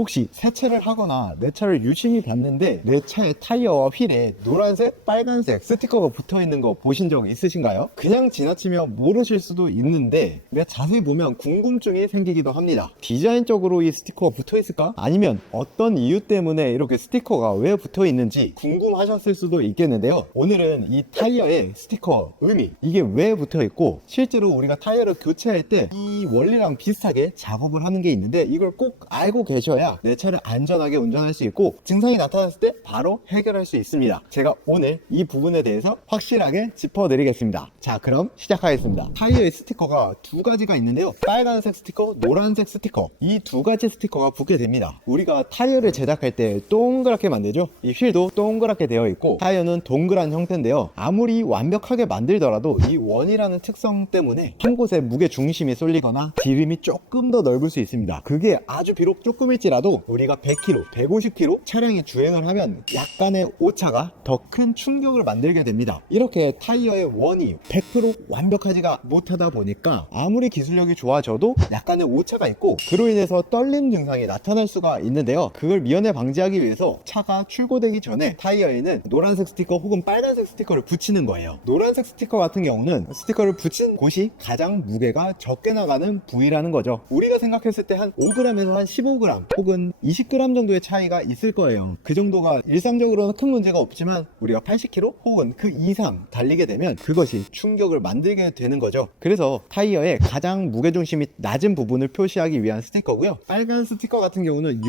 혹시 세차를 하거나 내 차를 유심히 봤는데 내 차의 타이어와 휠에 노란색, 빨간색 스티커가 붙어 있는 거 보신 적 있으신가요? 그냥 지나치면 모르실 수도 있는데 자세히 보면 궁금증이 생기기도 합니다. 디자인적으로 이 스티커가 붙어 있을까? 아니면 어떤 이유 때문에 이렇게 스티커가 왜 붙어 있는지 궁금하셨을 수도 있겠는데요. 오늘은 이 타이어의 스티커 의미, 이게 왜 붙어 있고 실제로 우리가 타이어를 교체할 때 이 원리랑 비슷하게 작업을 하는 게 있는데 이걸 꼭 알고 계셔야 내 차를 안전하게 운전할 수 있고 증상이 나타났을 때 바로 해결할 수 있습니다. 제가 오늘 이 부분에 대해서 확실하게 짚어드리겠습니다. 자, 그럼 시작하겠습니다. 타이어의 스티커가 두 가지가 있는데요. 빨간색 스티커, 노란색 스티커, 이 두 가지 스티커가 붙게 됩니다. 우리가 타이어를 제작할 때 동그랗게 만들죠. 이 휠도 동그랗게 되어 있고 타이어는 동그란 형태인데요. 아무리 완벽하게 만들더라도 이 원이라는 특성 때문에 한 곳에 무게 중심이 쏠리거나 지름이 조금 더 넓을 수 있습니다. 그게 아주 비록 조금일지라도 우리가 100km, 150km 차량이 주행을 하면 약간의 오차가 더 큰 충격을 만들게 됩니다. 이렇게 타이어의 원이 100% 완벽하지가 못하다 보니까 아무리 기술력이 좋아져도 약간의 오차가 있고 그로 인해서 떨림 증상이 나타날 수가 있는데요. 그걸 미연에 방지하기 위해서 차가 출고되기 전에 타이어에는 노란색 스티커 혹은 빨간색 스티커를 붙이는 거예요. 노란색 스티커 같은 경우는 스티커를 붙인 곳이 가장 무게가 적게 나가는 부위라는 거죠. 우리가 생각했을 때 한 5g에서 한 15g 혹은 20g 정도의 차이가 있을 거예요. 그 정도가 일상적으로는 큰 문제가 없지만 우리가 80km 혹은 그 이상 달리게 되면 그것이 충격을 만들게 되는 거죠. 그래서 타이어의 가장 무게중심이 낮은 부분을 표시하기 위한 스티커고요. 빨간 스티커 같은 경우는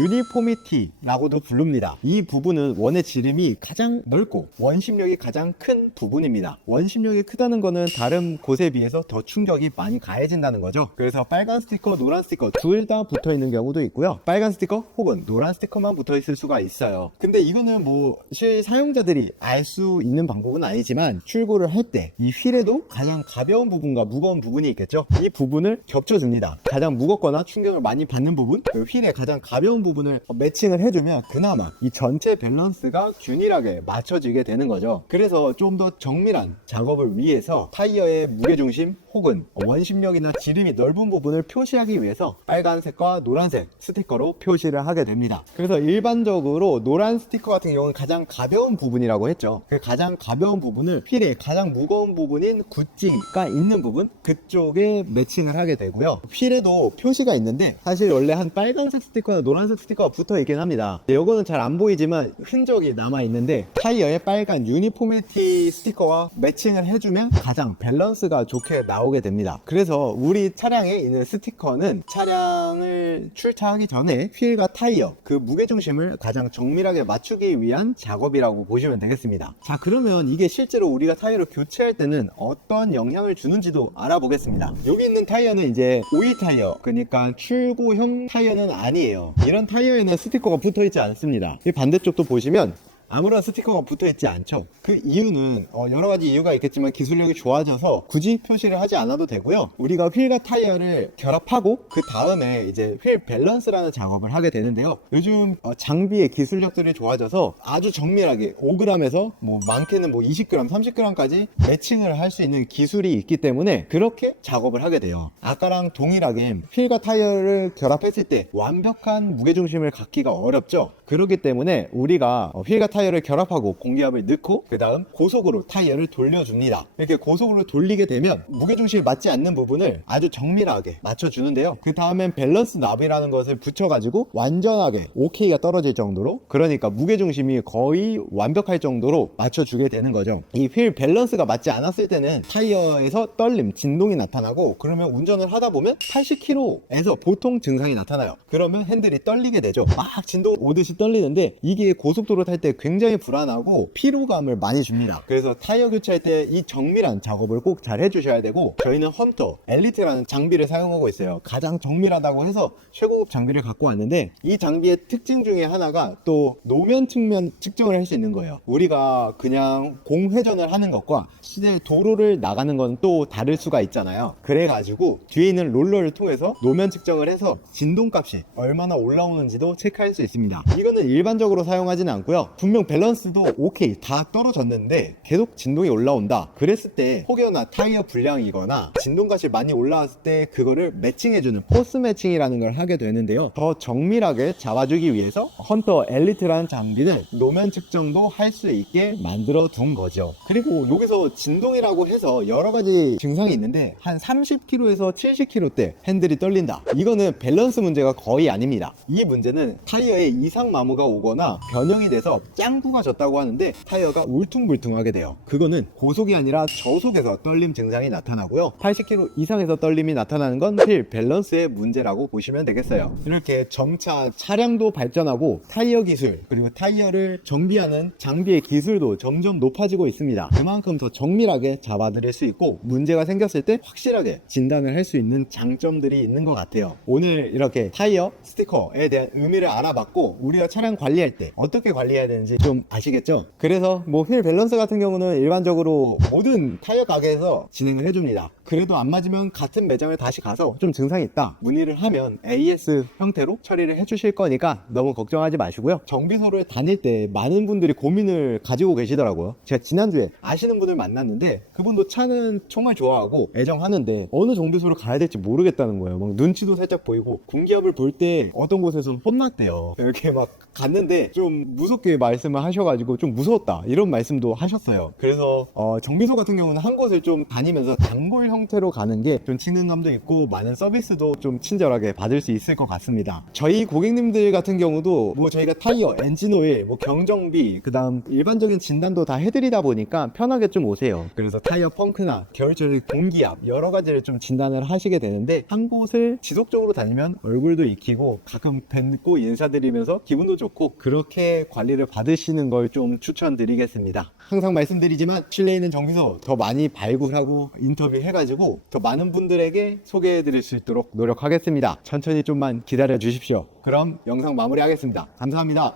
유니포미티라고도 부릅니다. 이 부분은 원의 지름이 가장 넓고 원심력이 가장 큰 부분입니다. 원심력이 크다는 거는 다른 곳에 비해서 더 충격이 많이 가해진다는 거죠. 그래서 빨간 스티커, 노란 스티커 둘 다 붙어 있는 경우도 있고요. 빨간 스티커 혹은 노란 스티커만 붙어 있을 수가 있어요. 근데 이거는 실 사용자들이 알 수 있는 방법은 아니지만 출고를 할 때 이 휠에도 가장 가벼운 부분과 무거운 부분이 있겠죠. 이 부분을 겹쳐줍니다. 가장 무겁거나 충격을 많이 받는 부분, 그 휠의 가장 가벼운 부분을 매칭을 해주면 그나마 이 전체 밸런스가 균일하게 맞춰지게 되는 거죠. 그래서 좀 더 정밀한 작업을 위해서 타이어의 무게중심 혹은 원심력이나 지름이 넓은 부분을 표시하기 위해서 빨간색과 노란색 스티커로 표시를 하게 됩니다. 그래서 일반적으로 노란 스티커 같은 경우는 가장 가벼운 부분이라고 했죠. 그 가장 가벼운 부분을 휠의 가장 무거운 부분인 구찌가 있는 부분, 그쪽에 매칭을 하게 되고요. 휠에도 표시가 있는데 사실 원래 한 빨간색 스티커나 노란색 스티커가 붙어 있긴 합니다. 이거는 잘 안 보이지만 흔적이 남아 있는데 타이어에 빨간 유니포미티 스티커와 매칭을 해주면 가장 밸런스가 좋게 나오게 됩니다. 그래서 우리 차량에 있는 스티커는 차량을 출차하기 전에 휠과 타이어 그 무게중심을 가장 정밀하게 맞추기 위한 작업이라고 보시면 되겠습니다. 자, 그러면 이게 실제로 우리가 타이어를 교체할 때는 어떤 영향을 주는지도 알아보겠습니다. 여기 있는 타이어는 이제 오일 타이어, 그러니까 출고형 타이어는 아니에요. 이런 타이어에는 스티커가 붙어 있지 않습니다. 이 반대쪽도 보시면 아무런 스티커가 붙어있지 않죠. 그 이유는 여러 가지 이유가 있겠지만 기술력이 좋아져서 굳이 표시를 하지 않아도 되고요. 우리가 휠과 타이어를 결합하고 그 다음에 이제 휠 밸런스라는 작업을 하게 되는데요. 요즘 장비의 기술력들이 좋아져서 아주 정밀하게 5g에서 많게는 20g, 30g까지 매칭을 할 수 있는 기술이 있기 때문에 그렇게 작업을 하게 돼요. 아까랑 동일하게 휠과 타이어를 결합했을 때 완벽한 무게중심을 갖기가 어렵죠. 그렇기 때문에 우리가 휠과 타이어를 결합하고 공기압을 넣고 그 다음 고속으로 타이어를 돌려줍니다. 이렇게 고속으로 돌리게 되면 무게중심이 맞지 않는 부분을 아주 정밀하게 맞춰주는데요. 그 다음엔 밸런스 납이라는 것을 붙여가지고 완전하게 OK가 떨어질 정도로, 그러니까 무게중심이 거의 완벽할 정도로 맞춰주게 되는 거죠. 이 휠 밸런스가 맞지 않았을 때는 타이어에서 떨림, 진동이 나타나고 그러면 운전을 하다 보면 80km에서 보통 증상이 나타나요. 그러면 핸들이 떨리게 되죠. 막 진동 오듯이 떨리는데 이게 고속도로 탈 때 굉장히 불안하고 피로감을 많이 줍니다. 그래서 타이어 교체할 때 이 정밀한 작업을 꼭 잘 해주셔야 되고, 저희는 험터 엘리트라는 장비를 사용하고 있어요. 가장 정밀하다고 해서 최고급 장비를 갖고 왔는데 이 장비의 특징 중에 하나가 또 노면 측면 측정을 할 수 있는 거예요. 우리가 그냥 공회전을 하는 것과 실제 도로를 나가는 건 또 다를 수가 있잖아요. 그래가지고 뒤에 있는 롤러를 통해서 노면 측정을 해서 진동값이 얼마나 올라오는지도 체크할 수 있습니다. 이거는 일반적으로 사용하지는 않고요. 분명 기능 밸런스도 오케이 다 떨어졌는데 계속 진동이 올라온다 그랬을 때 혹여나 타이어 불량이거나 진동값이 많이 올라왔을 때 그거를 매칭해주는 포스 매칭이라는 걸 하게 되는데요. 더 정밀하게 잡아주기 위해서 헌터 엘리트라는 장비는 노면 측정도 할 수 있게 만들어 둔 거죠. 그리고 여기서 진동이라고 해서 여러 가지 증상이 있는데 한 30km에서 70km대 핸들이 떨린다. 이거는 밸런스 문제가 거의 아닙니다. 이 문제는 타이어에 이상 마모가 오거나 변형이 돼서 짱구가 졌다고 하는데 타이어가 울퉁불퉁하게 돼요. 그거는 고속이 아니라 저속에서 떨림 증상이 나타나고요. 80km 이상에서 떨림이 나타나는 건 휠 밸런스의 문제라고 보시면 되겠어요. 이렇게 점차 차량도 발전하고 타이어 기술 그리고 타이어를 정비하는 장비의 기술도 점점 높아지고 있습니다. 그만큼 더 정밀하게 잡아드릴 수 있고 문제가 생겼을 때 확실하게 진단을 할 수 있는 장점들이 있는 것 같아요. 오늘 이렇게 타이어 스티커에 대한 의미를 알아봤고 우리가 차량 관리할 때 어떻게 관리해야 되는지 좀 아시겠죠? 그래서 뭐 휠 밸런스 같은 경우는 일반적으로 모든 타이어 가게에서 진행을 해줍니다. 그래도 안 맞으면 같은 매장을 다시 가서 좀 증상이 있다 문의를 하면 AS 형태로 처리를 해주실 거니까 너무 걱정하지 마시고요. 정비소를 다닐 때 많은 분들이 고민을 가지고 계시더라고요. 제가 지난주에 아시는 분을 만났는데 그분도 차는 정말 좋아하고 애정하는데 어느 정비소를 가야 될지 모르겠다는 거예요. 막 눈치도 살짝 보이고 공기압을 볼 때 어떤 곳에서 혼났대요. 이렇게 막 갔는데 좀 무섭게 말씀을 하셔가지고 좀 무서웠다 이런 말씀도 하셨어요. 그래서 정비소 같은 경우는 한 곳을 좀 다니면서 단골 형태로 가는 게 좀 친근감도 있고 많은 서비스도 좀 친절하게 받을 수 있을 것 같습니다. 저희 고객님들 같은 경우도 뭐 저희가 타이어, 엔진오일, 뭐 경정비, 그 다음 일반적인 진단도 다 해드리다 보니까 편하게 좀 오세요. 그래서 타이어 펑크나 겨울철 공기압 여러 가지를 좀 진단을 하시게 되는데 한 곳을 지속적으로 다니면 얼굴도 익히고 가끔 뵙고 인사드리면서 기분도 좋고 그렇게 관리를 받으시는 걸 좀 추천드리겠습니다. 항상 말씀드리지만 실내에 있는 정비소 더 많이 발굴하고 인터뷰 해가지고 더 많은 분들에게 소개해드릴 수 있도록 노력하겠습니다. 천천히 좀만 기다려 주십시오. 그럼 영상 마무리하겠습니다. 감사합니다.